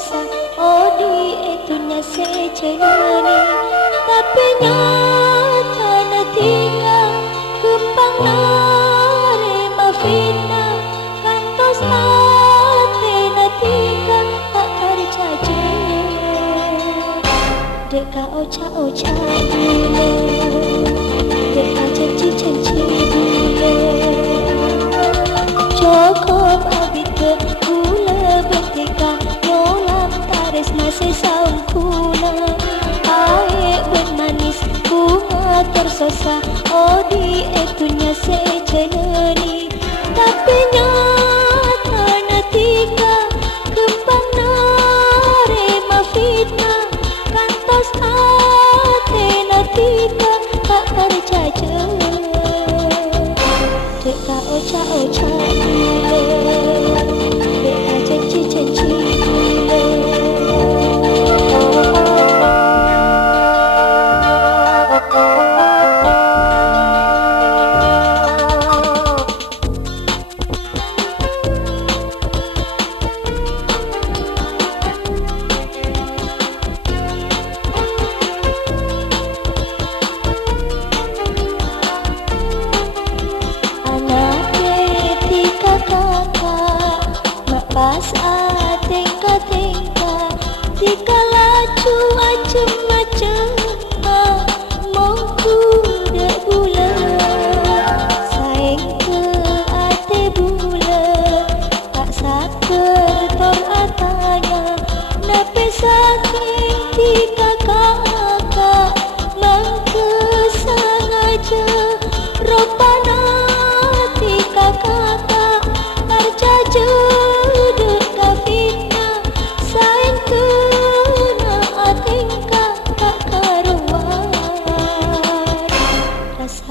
tersosa. Oh di itunya sejelani, tapi nyata na tinggal kempang nare mafina kantos ate na tinggal tak tercaji. Deka ocha-ocha dulu, deka janji-janji dulu. Cukup abit ke gula bertika, nyolam taris masih sangkuna. Air bermanis bunga tersosa, oh di itunya sejelani, tapi nyata na tinggal kembang nare mafitna kantos ate na tinggal tak terjaja. Deka ocha-ocha dulu, deka janji-janji dulu. Pas tingka-tingka, tika laju macem-macem, mongku dek bula, saing ke ate bula, tak saker tor atanya, nape saking tika kakak, mangke sengaja, ropana tika kakak, arjaja.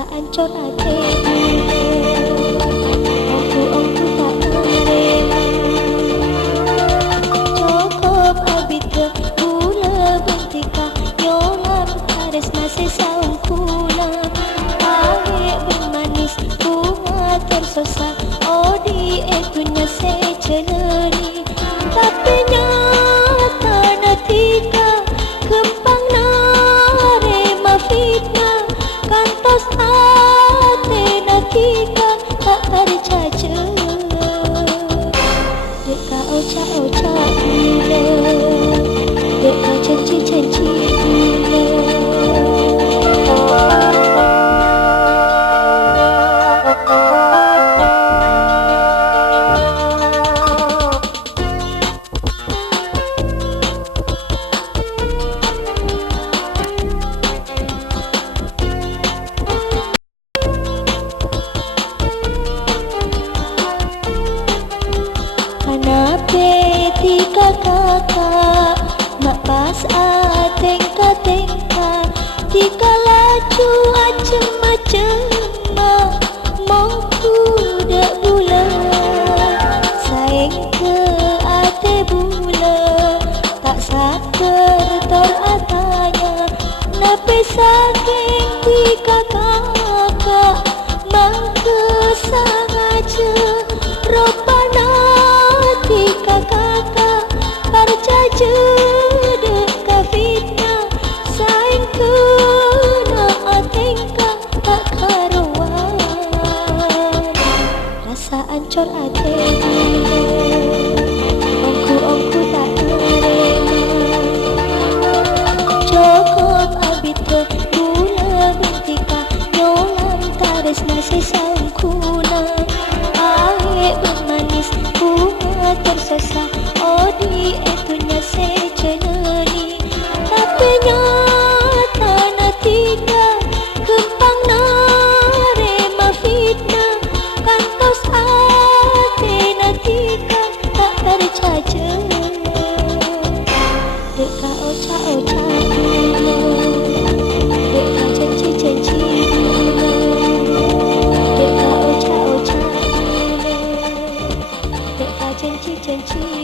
Ancor ate ongku tak terima. Cukup abit ke gula bertika, nyolam taris masih sangkuna. Air bermanis bunga tersosa, oh di itunya sejelani, tapi nyata na tinggal kempang nare mafitna kantos ate na tinggal tak terjaja. Deka ocha-ocha dulu, deka janji-janji dulu. Nape tika kakak, mak pas tingka-tingka, tika laju macem-macem, mongku dek bula, saing ke ate bula, tak saker tor atanya, nape saking tika kakak, mangke sengaja, ropana tika kakak, parjaja deka fitna, saing kena atingka tak karuan. Rasa ancor ate dulu, ongku tak terima. Cukup abit ke gula bertika, nyolam taris masih sangkuna. Air bermanis bunga tersosa, oh di itunya sejelani, tapi nyata na tinggal kempang nare mafitna kantos ate na tinggal tak terjaja. Deka ocha-ocha dulu, deka janji-janji dulu. Deka ocha-ocha dulu, deka janji-janji.